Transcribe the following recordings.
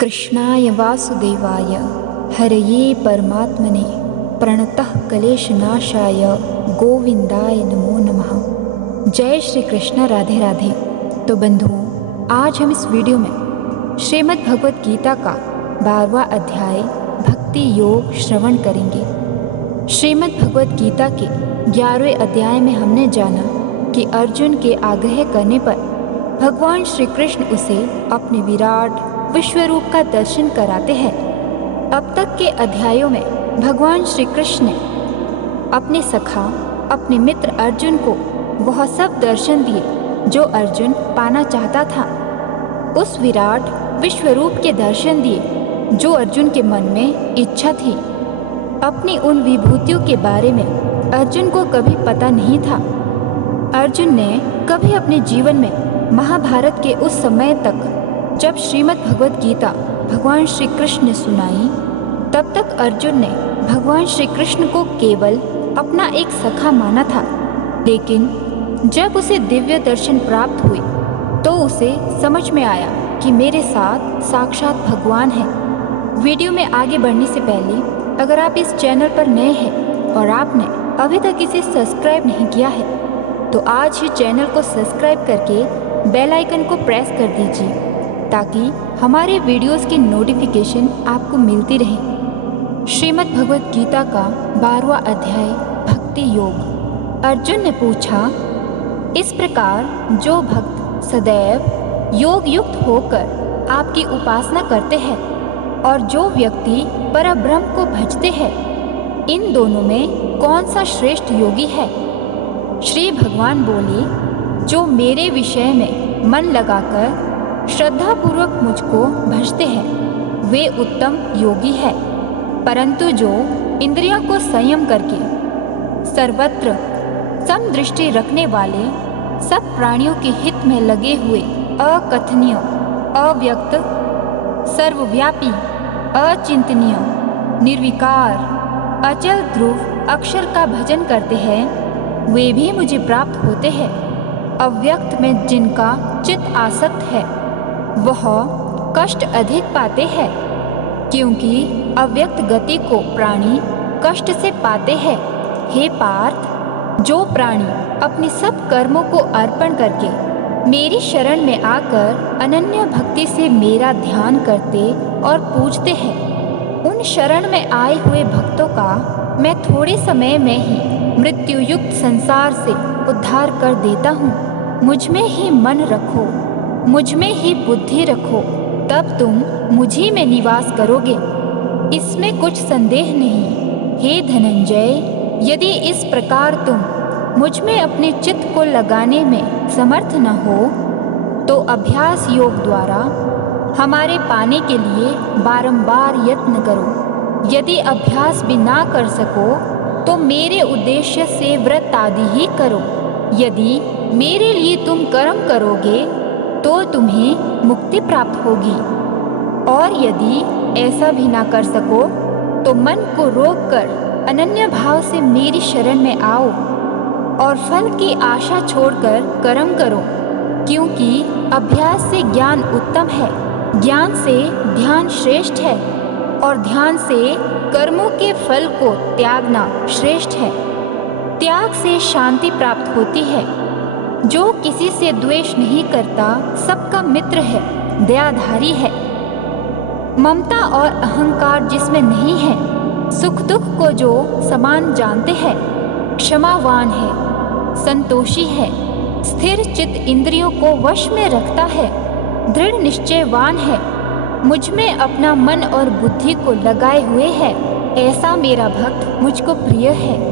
कृष्णाय वासुदेवाय हरये परमात्मने प्रणतः क्लेशनाशाय गोविंदाय नमो नमः। जय श्री कृष्ण। राधे राधे। तो बंधुओं, आज हम इस वीडियो में श्रीमद् भगवत गीता का 12वां अध्याय भक्ति योग श्रवण करेंगे। श्रीमद् भगवत गीता के 11वें अध्याय में हमने जाना कि अर्जुन के आग्रह करने पर भगवान श्री कृष्ण उसे अपने विराट विश्वरूप का दर्शन कराते हैं। अब तक के अध्यायों में भगवान श्री कृष्ण ने अपने सखा, अपने मित्र अर्जुन को वह सब दर्शन दिए जो अर्जुन पाना चाहता था। उस विराट विश्वरूप के दर्शन दिए जो अर्जुन के मन में इच्छा थी। अपनी उन विभूतियों के बारे में अर्जुन को कभी पता नहीं था। अर्जुन ने कभी अपने जीवन में महाभारत के उस समय तक जब श्रीमद् भगवत गीता भगवान श्री कृष्ण ने सुनाई, तब तक अर्जुन ने भगवान श्री कृष्ण को केवल अपना एक सखा माना था। लेकिन जब उसे दिव्य दर्शन प्राप्त हुए तो उसे समझ में आया कि मेरे साथ साक्षात भगवान है। वीडियो में आगे बढ़ने से पहले अगर आप इस चैनल पर नए हैं और आपने अभी तक इसे सब्सक्राइब नहीं किया है तो आज ही चैनल को सब्सक्राइब करके बेल आइकन को प्रेस कर दीजिए ताकि हमारे वीडियोस की नोटिफिकेशन आपको मिलती रहे। श्रीमद् भगवत गीता का 12वां अध्याय भक्ति योग। अर्जुन ने पूछा, इस प्रकार जो भक्त सदैव योग युक्त होकर आपकी उपासना करते हैं और जो व्यक्ति परब्रह्म को भजते हैं, इन दोनों में कौन सा श्रेष्ठ योगी है? श्री भगवान बोले, जो मेरे विषय में मन लगाकर श्रद्धा पूर्वक मुझको भजते हैं वे उत्तम योगी है। परंतु जो इंद्रियों को संयम करके सर्वत्र समदृष्टि रखने वाले सब प्राणियों के हित में लगे हुए अकथनीय, अव्यक्त, सर्वव्यापी, अचिंतनीय, निर्विकार, अचल ध्रुव अक्षर का भजन करते हैं, वे भी मुझे प्राप्त होते हैं। अव्यक्त में जिनका चित्त आसक्त है वह कष्ट अधिक पाते हैं, क्योंकि अव्यक्त गति को प्राणी कष्ट से पाते हैं। हे पार्थ, जो प्राणी अपने सब कर्मों को अर्पण करके मेरी शरण में आकर अनन्य भक्ति से मेरा ध्यान करते और पूजते हैं, उन शरण में आए हुए भक्तों का मैं थोड़े समय में ही मृत्युयुक्त संसार से उद्धार कर देता हूँ। मुझ में ही मन रखो, मुझ में ही बुद्धि रखो, तब तुम मुझी में निवास करोगे, इसमें कुछ संदेह नहीं। हे धनंजय, यदि इस प्रकार तुम मुझ में अपने चित्त को लगाने में समर्थ न हो तो अभ्यास योग द्वारा हमारे पाने के लिए बारंबार यत्न करो। यदि अभ्यास भी ना कर सको तो मेरे उद्देश्य से व्रत आदि ही करो। यदि मेरे लिए तुम कर्म करोगे तो तुम्हें मुक्ति प्राप्त होगी, और यदि ऐसा भी ना कर सको तो मन को रोककर अनन्य भाव से मेरी शरण में आओ और फल की आशा छोड़कर कर्म करो, क्योंकि अभ्यास से ज्ञान उत्तम है, ज्ञान से ध्यान श्रेष्ठ है और ध्यान से कर्मों के फल को त्यागना श्रेष्ठ है। त्याग से शांति प्राप्त होती है। जो किसी से द्वेष नहीं करता सबका मित्र है, दयाधारी है। ममता और अहंकार जिसमें नहीं है, सुख दुख को जो समान जानते हैं, क्षमावान है, संतोषी है, स्थिर चित्त इंद्रियों को वश में रखता है, दृढ़ निश्चयवान है, मुझ में अपना मन और बुद्धि को लगाए हुए है, ऐसा मेरा भक्त मुझको प्रिय है।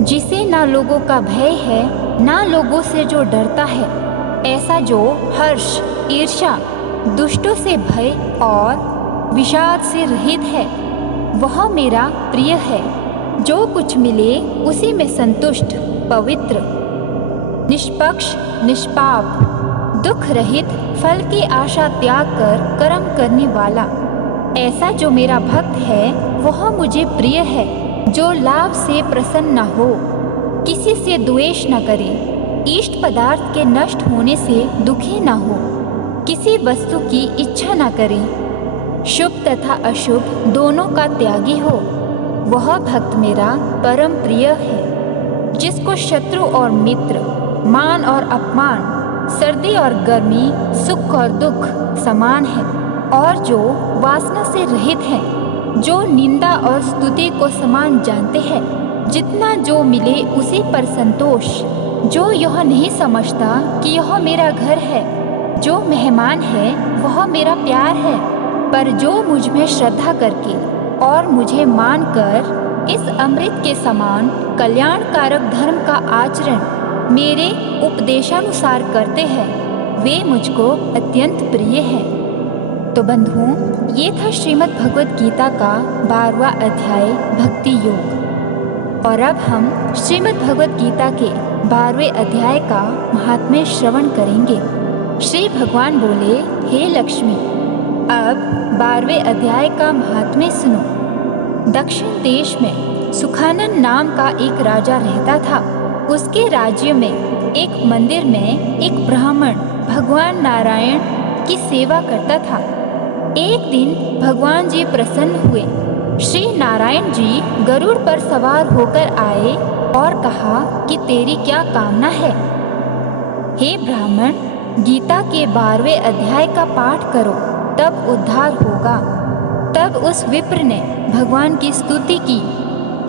जिसे ना लोगों का भय है ना लोगों से जो डरता है, ऐसा जो हर्ष, ईर्ष्या, दुष्टों से भय और विषाद से रहित है, वह मेरा प्रिय है। जो कुछ मिले उसी में संतुष्ट, पवित्र, निष्पक्ष, निष्पाप, दुख रहित, फल की आशा त्याग कर कर्म करने वाला, ऐसा जो मेरा भक्त है वह मुझे प्रिय है। जो लाभ से प्रसन्न न हो, किसी से द्वेष न करे, इष्ट पदार्थ के नष्ट होने से दुखी न हो, किसी वस्तु की इच्छा न करे, शुभ तथा अशुभ दोनों का त्यागी हो, वह भक्त मेरा परम प्रिय है। जिसको शत्रु और मित्र, मान और अपमान, सर्दी और गर्मी, सुख और दुख समान है, और जो वासना से रहित है, जो निंदा और स्तुति को समान जानते हैं, जितना जो मिले उसी पर संतोष, जो यह नहीं समझता कि यह मेरा घर है, जो मेहमान है वह मेरा प्यार है, पर जो मुझ में श्रद्धा करके और मुझे मानकर इस अमृत के समान कल्याणकारक धर्म का आचरण मेरे उपदेशानुसार करते हैं, वे मुझको अत्यंत प्रिय हैं। तो बंधुओं, ये था श्रीमद् भगवद गीता का 12वां अध्याय भक्ति योग। और अब हम श्रीमद् भगवद गीता के 12वें अध्याय का महात्म्य श्रवण करेंगे। श्री भगवान बोले, हे लक्ष्मी, अब 12वें अध्याय का महात्म्य सुनो। दक्षिण देश में सुखानन नाम का एक राजा रहता था। उसके राज्य में एक मंदिर में एक ब्राह्मण भगवान नारायण की सेवा करता था। एक दिन भगवान जी प्रसन्न हुए। श्री नारायण जी गरुड़ पर सवार होकर आए और कहा कि तेरी क्या कामना है? हे ब्राह्मण, गीता के 12वें अध्याय का पाठ करो, तब उद्धार होगा। तब उस विप्र ने भगवान की स्तुति की।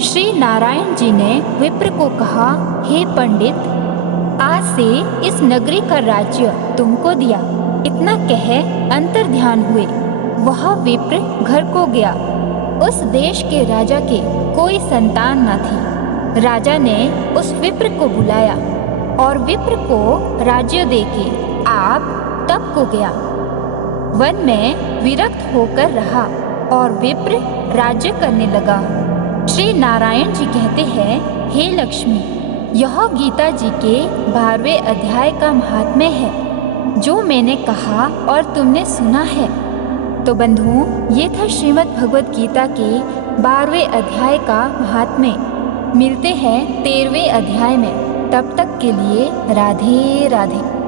श्री नारायण जी ने विप्र को कहा, हे पंडित, आज से इस नगरी का राज्य तुमको दिया। इतना कह अंतर ध्यान हुए वह विप्र घर को गया। उस देश के राजा के कोई संतान न थी। राजा ने उस विप्र को बुलाया और विप्र को राज्य देके आप तप को गया। वन में विरक्त होकर रहा और विप्र राज्य करने लगा। श्री नारायण जी कहते हैं, हे लक्ष्मी, यह गीता जी के 12वें अध्याय का महात्म्य है, जो मैंने कहा और तुमने सुना है। तो बंधुओं, ये था श्रीमद् भगवद गीता के 12वें अध्याय का महात्म्य। मिलते हैं 13वें अध्याय में। तब तक के लिए राधे राधे।